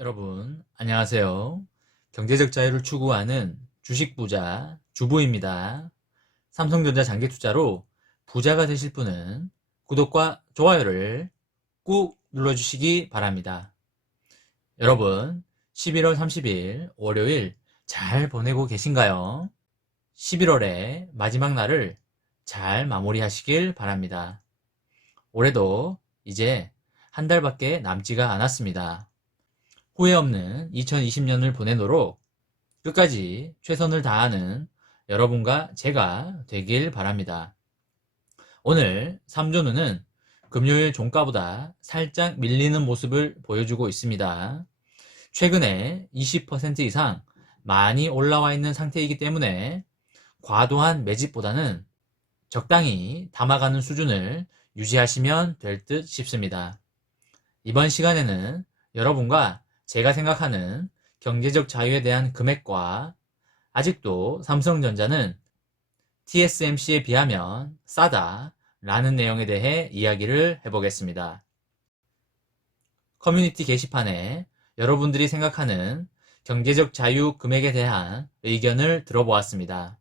여러분, 안녕하세요. 경제적 자유를 추구하는 주식 부자 주부입니다. 삼성전자 장기 투자로 부자가 되실 분은 구독과 좋아요를 꾹 눌러주시기 바랍니다. 여러분, 11월 30일 월요일 잘 보내고 계신가요? 11월의 마지막 날을 잘 마무리하시길 바랍니다. 올해도 이제 한 달밖에 남지가 않았습니다. 후회 없는 2020년을 보내도록 끝까지 최선을 다하는 여러분과 제가 되길 바랍니다. 오늘 3조누는 금요일 종가보다 살짝 밀리는 모습을 보여주고 있습니다. 최근에 20% 이상 많이 올라와 있는 상태이기 때문에 과도한 매집보다는 적당히 담아가는 수준을 유지하시면 될 듯 싶습니다. 이번 시간에는 여러분과 제가 생각하는 경제적 자유에 대한 금액과 아직도 삼성전자는 TSMC에 비하면 싸다 라는 내용에 대해 이야기를 해보겠습니다. 커뮤니티 게시판에 여러분들이 생각하는 경제적 자유 금액에 대한 의견을 들어보았습니다.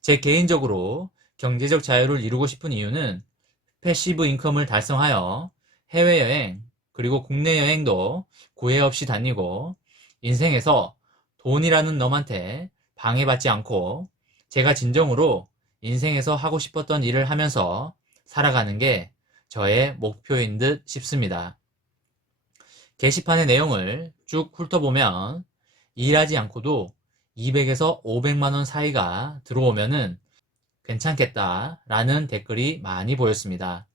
제 개인적으로 경제적 자유를 이루고 싶은 이유는 패시브 인컴을 달성하여 해외여행 그리고 국내 여행도 구애 없이 다니고 인생에서 돈이라는 놈한테 방해받지 않고 제가 진정으로 인생에서 하고 싶었던 일을 하면서 살아가는 게 저의 목표인 듯 싶습니다. 게시판의 내용을 쭉 훑어보면 일하지 않고도 200에서 500만원 사이가 들어오면은 괜찮겠다 라는 댓글이 많이 보였습니다.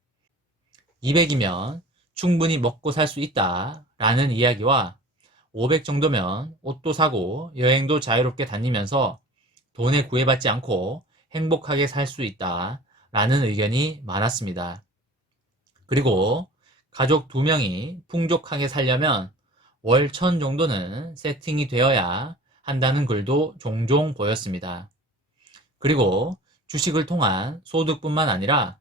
200이면 충분히 먹고 살 수 있다 라는 이야기와 500 정도면 옷도 사고 여행도 자유롭게 다니면서 돈에 구애받지 않고 행복하게 살 수 있다 라는 의견이 많았습니다. 그리고 가족 2명이 풍족하게 살려면 월 1000 정도는 세팅이 되어야 한다는 글도 종종 보였습니다. 그리고 주식을 통한 소득뿐만 아니라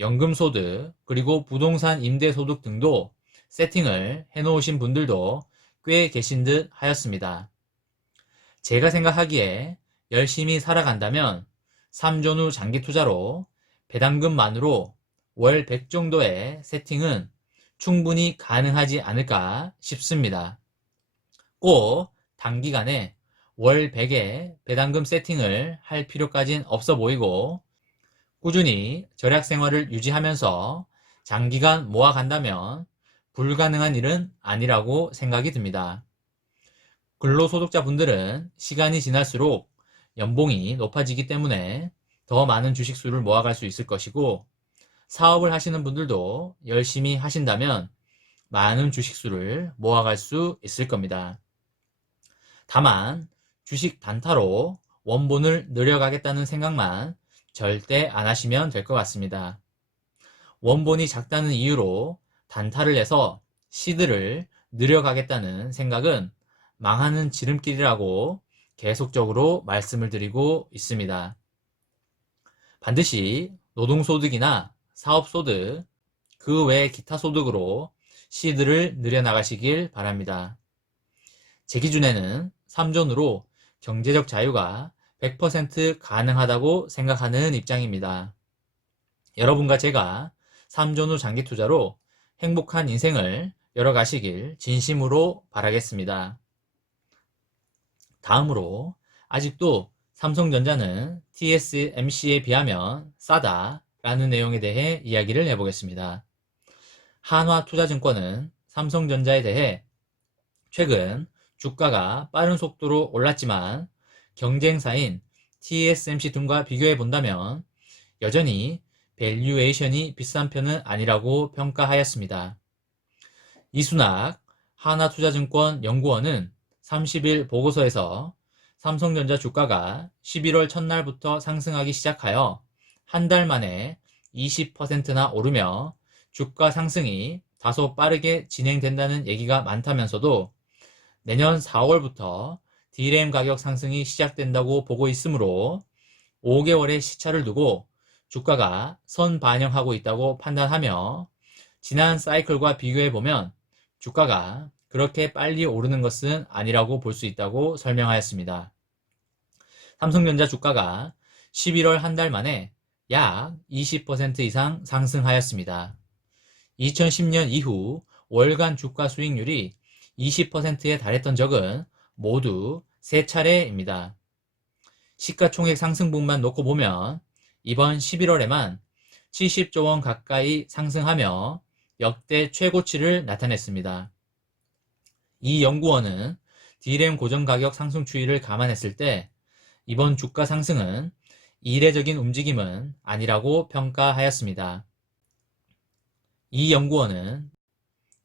연금소득 그리고 부동산 임대소득 등도 세팅을 해놓으신 분들도 꽤 계신 듯 하였습니다. 제가 생각하기에 열심히 살아간다면 3존 후 장기 투자로 배당금만으로 월 100 정도의 세팅은 충분히 가능하지 않을까 싶습니다. 꼭 단기간에 월 100의 배당금 세팅을 할 필요까진 없어 보이고 꾸준히 절약 생활을 유지하면서 장기간 모아간다면 불가능한 일은 아니라고 생각이 듭니다. 근로소득자분들은 시간이 지날수록 연봉이 높아지기 때문에 더 많은 주식수를 모아갈 수 있을 것이고 사업을 하시는 분들도 열심히 하신다면 많은 주식수를 모아갈 수 있을 겁니다. 다만 주식 단타로 원본을 늘려가겠다는 생각만 절대 안 하시면 될 것 같습니다. 원본이 작다는 이유로 단타를 내서 시드를 늘려가겠다는 생각은 망하는 지름길이라고 계속적으로 말씀을 드리고 있습니다. 반드시 노동소득이나 사업소득, 그 외 기타 소득으로 시드를 늘려나가시길 바랍니다. 제 기준에는 3존으로 경제적 자유가 100% 가능하다고 생각하는 입장입니다. 여러분과 제가 3존 후 장기 투자로 행복한 인생을 열어가시길 진심으로 바라겠습니다. 다음으로 아직도 삼성전자는 TSMC에 비하면 싸다 라는 내용에 대해 이야기를 해보겠습니다. 한화투자증권은 삼성전자에 대해 최근 주가가 빠른 속도로 올랐지만 경쟁사인 TSMC 등과 비교해 본다면 여전히 밸류에이션이 비싼 편은 아니라고 평가하였습니다. 이순학 하나투자증권 연구원은 30일 보고서에서 삼성전자 주가가 11월 첫날부터 상승하기 시작하여 한 달 만에 20%나 오르며 주가 상승이 다소 빠르게 진행된다는 얘기가 많다면서도 내년 4월부터 D램 가격 상승이 시작된다고 보고 있으므로 5개월의 시차를 두고 주가가 선반영하고 있다고 판단하며 지난 사이클과 비교해 보면 주가가 그렇게 빨리 오르는 것은 아니라고 볼 수 있다고 설명하였습니다. 삼성전자 주가가 11월 한 달 만에 약 20% 이상 상승하였습니다. 2010년 이후 월간 주가 수익률이 20%에 달했던 적은 모두 3차례입니다. 시가총액 상승분만 놓고 보면 이번 11월에만 70조 원 가까이 상승하며 역대 최고치를 나타냈습니다. 이 연구원은 D램 고정 가격 상승 추이를 감안했을 때 이번 주가 상승은 이례적인 움직임은 아니라고 평가하였습니다. 이 연구원은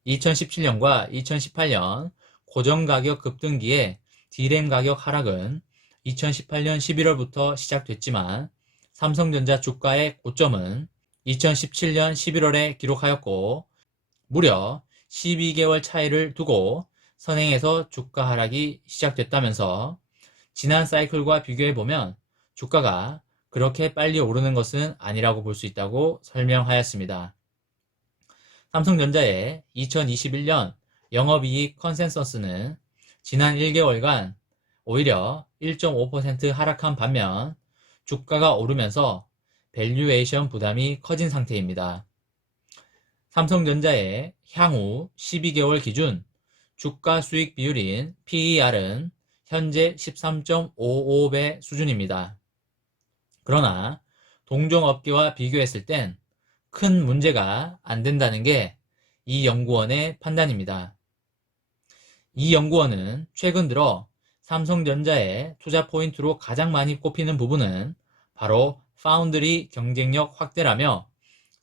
2017년과 2018년 고정 가격 급등기에 D램 가격 하락은 2018년 11월부터 시작됐지만 삼성전자 주가의 고점은 2017년 11월에 기록하였고 무려 12개월 차이를 두고 선행해서 주가 하락이 시작됐다면서 지난 사이클과 비교해보면 주가가 그렇게 빨리 오르는 것은 아니라고 볼 수 있다고 설명하였습니다. 삼성전자의 2021년 영업이익 컨센서스는 지난 1개월간 오히려 1.5% 하락한 반면 주가가 오르면서 밸류에이션 부담이 커진 상태입니다. 삼성전자의 향후 12개월 기준 주가 수익 비율인 PER은 현재 13.55배 수준입니다. 그러나 동종업계와 비교했을 땐 큰 문제가 안 된다는 게 이 연구원의 판단입니다. 이 연구원은 최근 들어 삼성전자의 투자 포인트로 가장 많이 꼽히는 부분은 바로 파운드리 경쟁력 확대라며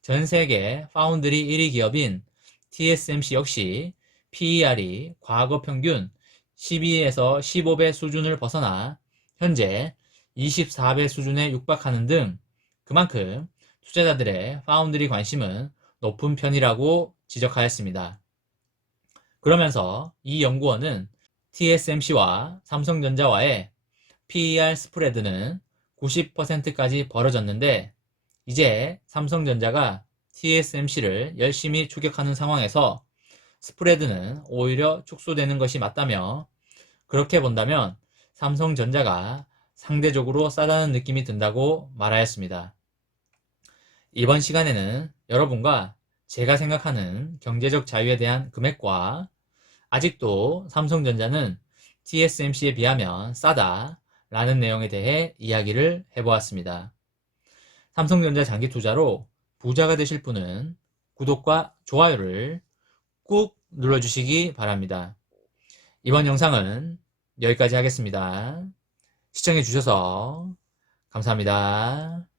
전 세계 파운드리 1위 기업인 TSMC 역시 PER이 과거 평균 12에서 15배 수준을 벗어나 현재 24배 수준에 육박하는 등 그만큼 투자자들의 파운드리 관심은 높은 편이라고 지적하였습니다. 그러면서 이 연구원은 TSMC와 삼성전자와의 PER 스프레드는 90%까지 벌어졌는데 이제 삼성전자가 TSMC를 열심히 추격하는 상황에서 스프레드는 오히려 축소되는 것이 맞다며 그렇게 본다면 삼성전자가 상대적으로 싸다는 느낌이 든다고 말하였습니다. 이번 시간에는 여러분과 제가 생각하는 경제적 자유에 대한 금액과 아직도 삼성전자는 TSMC에 비하면 싸다 라는 내용에 대해 이야기를 해보았습니다. 삼성전자 장기 투자로 부자가 되실 분은 구독과 좋아요를 꾹 눌러주시기 바랍니다. 이번 영상은 여기까지 하겠습니다. 시청해주셔서 감사합니다.